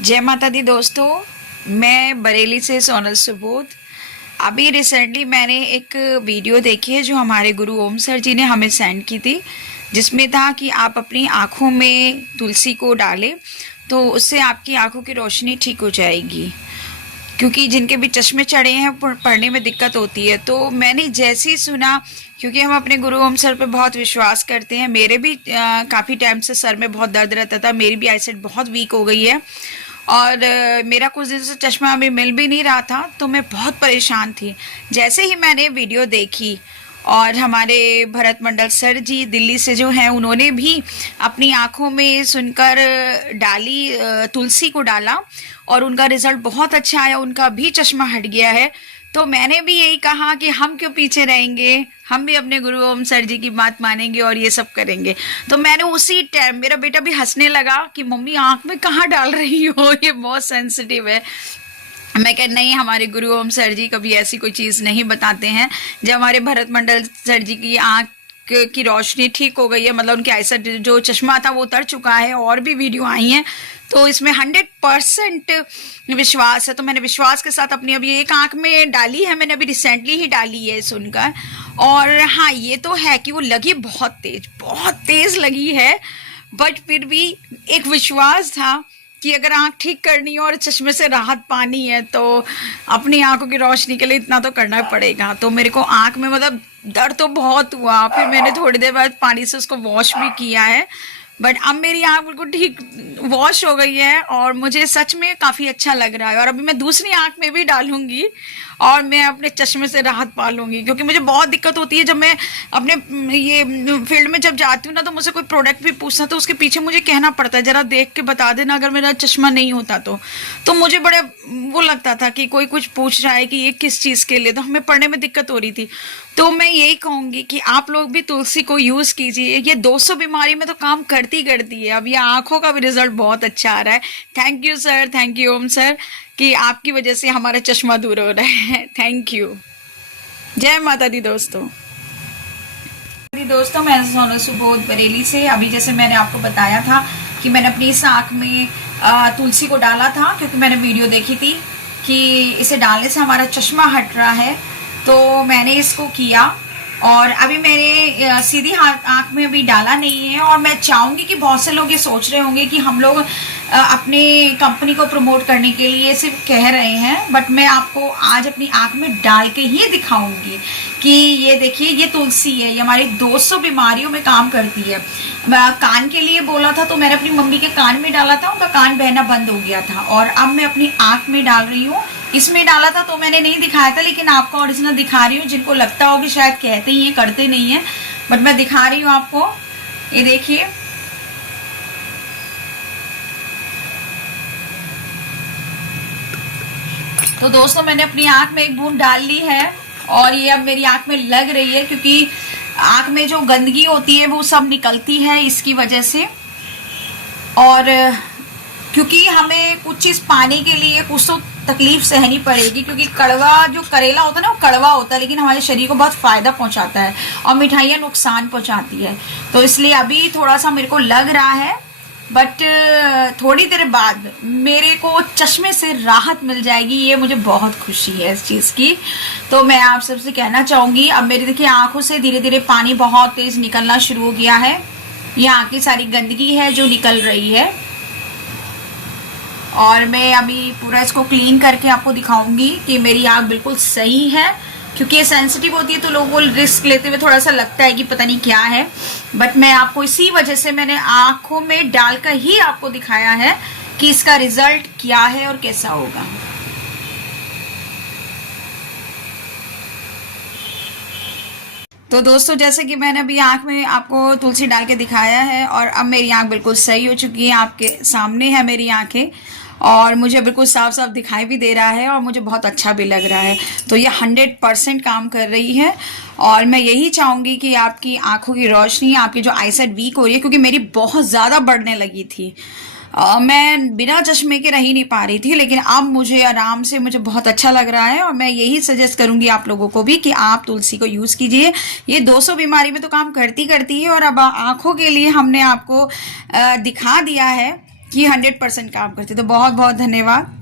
जय माता दी दोस्तों। मैं बरेली से सोनल सुबोध। अभी रिसेंटली मैंने एक वीडियो देखी है जो हमारे गुरु ओम सर जी ने हमें सेंड की थी, जिसमें था कि आप अपनी आँखों में तुलसी को डालें तो उससे आपकी आँखों की रोशनी ठीक हो जाएगी, क्योंकि जिनके भी चश्मे चढ़े हैं पढ़ने में दिक्कत होती है। तो मैंने जैसे ही सुना, क्योंकि हम अपने गुरु ओम सर पे बहुत विश्वास करते हैं, मेरे भी काफ़ी टाइम से सर में बहुत दर्द रहता था, मेरी भी आईसाइट बहुत वीक हो गई है और मेरा कुछ दिन से चश्मा अभी मिल भी नहीं रहा था, तो मैं बहुत परेशान थी। जैसे ही मैंने वीडियो देखी और हमारे भरत मंडल सर जी दिल्ली से जो हैं, उन्होंने भी अपनी आँखों में सुनकर डाली, तुलसी को डाला और उनका रिजल्ट बहुत अच्छा आया, उनका भी चश्मा हट गया है। तो मैंने भी यही कहा कि हम क्यों पीछे रहेंगे, हम भी अपने गुरु ओम सर जी की बात मानेंगे और ये सब करेंगे। तो मैंने उसी टाइम, मेरा बेटा भी हंसने लगा कि मम्मी आँख में कहाँ डाल रही हो, ये बहुत सेंसिटिव है। मैं कह नहीं, हमारे गुरु ओम सर जी कभी ऐसी कोई चीज़ नहीं बताते हैं। जब हमारे भरत मंडल सर जी की आँख की रोशनी ठीक हो गई है, मतलब उनकी आईसाइट जो चश्मा था वो उतर चुका है, और भी वीडियो आई हैं, तो इसमें 100% विश्वास है। तो मैंने विश्वास के साथ अपनी अभी एक आंख में डाली है, मैंने अभी रिसेंटली ही डाली है सुनकर। और हाँ, ये तो है कि वो लगी बहुत तेज लगी है, बट फिर भी एक विश्वास था कि अगर आँख ठीक करनी है और चश्मे से राहत पानी है तो अपनी आंखों की रोशनी के लिए इतना तो करना पड़ेगा। तो मेरे को आँख में मतलब दर्द तो बहुत हुआ, फिर मैंने थोड़ी देर बाद पानी से उसको वॉश भी किया है, बट अब मेरी आँख बिल्कुल ठीक वॉश हो गई है और मुझे सच में काफ़ी अच्छा लग रहा है। और अभी मैं दूसरी आँख में भी डालूंगी और मैं अपने चश्मे से राहत पा लूँगी, क्योंकि मुझे बहुत दिक्कत होती है जब मैं अपने ये फील्ड में जब जाती हूँ ना, तो मुझसे कोई प्रोडक्ट भी पूछता तो उसके पीछे मुझे कहना पड़ता है ज़रा देख के बता देना अगर मेरा चश्मा नहीं होता तो मुझे बड़े वो लगता था कि कोई कुछ पूछ रहा है कि ये किस चीज़ के लिए, तो हमें पढ़ने में दिक्कत हो रही थी। तो मैं यही कहूँगी कि आप लोग भी तुलसी को यूज़ कीजिए, ये 200 बीमारी में तो काम करती है। अब ये आँखों का भी रिजल्ट बहुत अच्छा आ रहा है। Thank you sir, thank you Om sir, कि आपकी वजह से हमारा चश्मा दूर हो रहा है। Thank you. जय माता दी दोस्तों। मैं सोनल सुबोध बरेली से। अभी जैसे मैंने आपको बताया था कि मैंने अपनी इस आँख में तुलसी को डाला था, क्योंकि मैंने वीडियो देखी थी कि इसे डालने से हमारा चश्मा हट रहा है, तो मैंने इसको किया। और अभी मैंने सीधी आँख में अभी डाला नहीं है। और मैं चाहूँगी कि बहुत से लोग ये सोच रहे होंगे कि हम लोग अपने कंपनी को प्रमोट करने के लिए सिर्फ कह रहे हैं, बट मैं आपको आज अपनी आँख में डाल के ही दिखाऊंगी कि ये देखिए, ये तुलसी है, ये हमारी 200 बीमारियों में काम करती है। कान के लिए बोला था तो मैंने अपनी मम्मी के कान में डाला था, उनका कान बहना बंद हो गया था, और अब मैं अपनी आँख में डाल रही हूँ। इसमें डाला था तो मैंने नहीं दिखाया था, लेकिन आपको ओरिजिनल दिखा रही हूँ। जिनको लगता हो कि शायद कहते ही हैं करते नहीं है, बट मैं दिखा रही हूँ आपको। ये देखिए, तो दोस्तों मैंने अपनी आंख में एक बूंद डाल ली है और ये अब मेरी आंख में लग रही है, क्योंकि आंख में जो गंदगी होती है वो सब निकलती है इसकी वजह से। और क्योंकि हमें कुछ चीज पाने के लिए कुछ तो तकलीफ सहनी पड़ेगी, क्योंकि कड़वा जो करेला होता है ना, वो कड़वा होता है, लेकिन हमारे शरीर को बहुत फायदा पहुंचाता है, और मिठाइयाँ नुकसान पहुंचाती है। तो इसलिए अभी थोड़ा सा मेरे को लग रहा है, बट थोड़ी देर बाद मेरे को चश्मे से राहत मिल जाएगी। ये मुझे बहुत खुशी है इस चीज़ की। तो मैं आप सबसे कहना चाहूँगी, अब मेरी देखिए आंखों से धीरे धीरे पानी बहुत तेज निकलना शुरू हो गया है। यहाँ की सारी गंदगी है जो निकल रही है, और मैं अभी पूरा इसको क्लीन करके आपको दिखाऊंगी कि मेरी आँख बिल्कुल सही है। क्योंकि ये सेंसिटिव होती है तो लोगों को रिस्क लेते हुए थोड़ा सा लगता है कि पता नहीं क्या है, बट मैं आपको इसी वजह से मैंने आंखों में डालकर ही आपको दिखाया है कि इसका रिजल्ट क्या है और कैसा होगा। तो दोस्तों, जैसे कि मैंने अभी आंख में आपको तुलसी डाल के दिखाया है, और अब मेरी आंख बिल्कुल सही हो चुकी है, आपके सामने है मेरी आंखें, और मुझे बिल्कुल साफ साफ दिखाई भी दे रहा है और मुझे बहुत अच्छा भी लग रहा है। तो ये 100% काम कर रही है, और मैं यही चाहूँगी कि आपकी आंखों की रोशनी, आपकी जो आईसाइट वीक हो रही है, क्योंकि मेरी बहुत ज़्यादा बढ़ने लगी थी, मैं बिना चश्मे के रह ही नहीं पा रही थी, लेकिन अब मुझे आराम से, मुझे बहुत अच्छा लग रहा है। और मैं यही सजेस्ट करूंगी आप लोगों को भी कि आप तुलसी को यूज़ कीजिए। ये 200 बीमारी में तो काम करती है, और अब आँखों के लिए हमने आपको दिखा दिया है कि 100% काम करते। तो बहुत बहुत धन्यवाद।